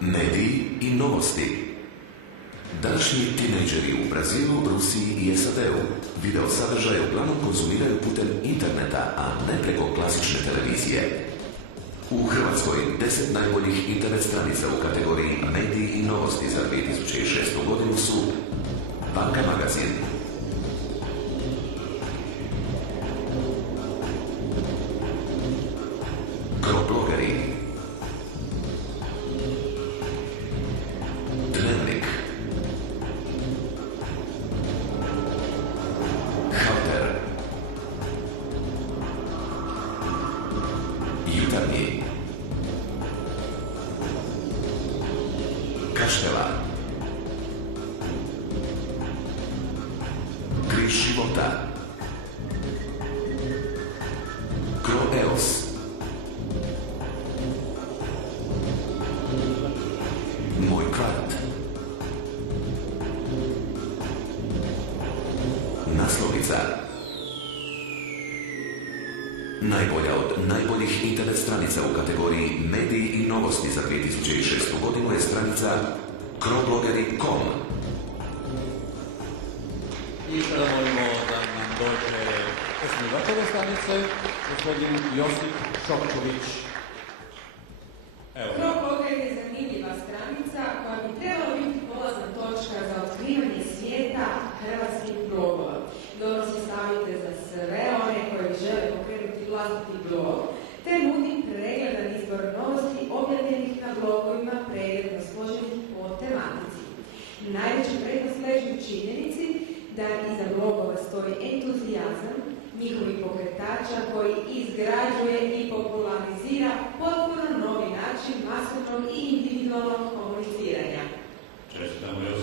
Mediji i novosti. Današnji tinejdžeri u Brazilu, Rusiji i SAD-u video sadržaje uglavnom konzumiraju putem interneta, a ne preko klasične televizije. U Hrvatskoj 10 najboljih internet stranica u kategoriji Mediji i novosti za 2006. godinu su Banka magazin, Groblogeri, Dnevnik, Halter, Jutarnji, Kaštela, Križ života, Kroeos, Moj kvart, Naslovnica. Najbolja od najboljih internet stranica u kategoriji Mediji i novosti za 2006. godinu je stranica Groblogeri.com. I sada molimo da nam dođe osnivač ove stranice, gospodin Josip Šopčović. Groblogeri je zanimljiva stranica koja bi trebala biti polazna točka za otkrivanje svijeta hrvatskih blogova. Dobro se stavite za sve one koji žele pokrenuti vlastiti blog, te nudi pregledan izbor novosti objavljenih na blogovima pregled raspoloženih po tematici. Najveća prednost leži u činjenici da iza blogova stoji entuzijazam njihovih pokretača koji izgrađuje i popularizira potpuno novi način masovnog i individualnog komuniciranja. Čestitamo još.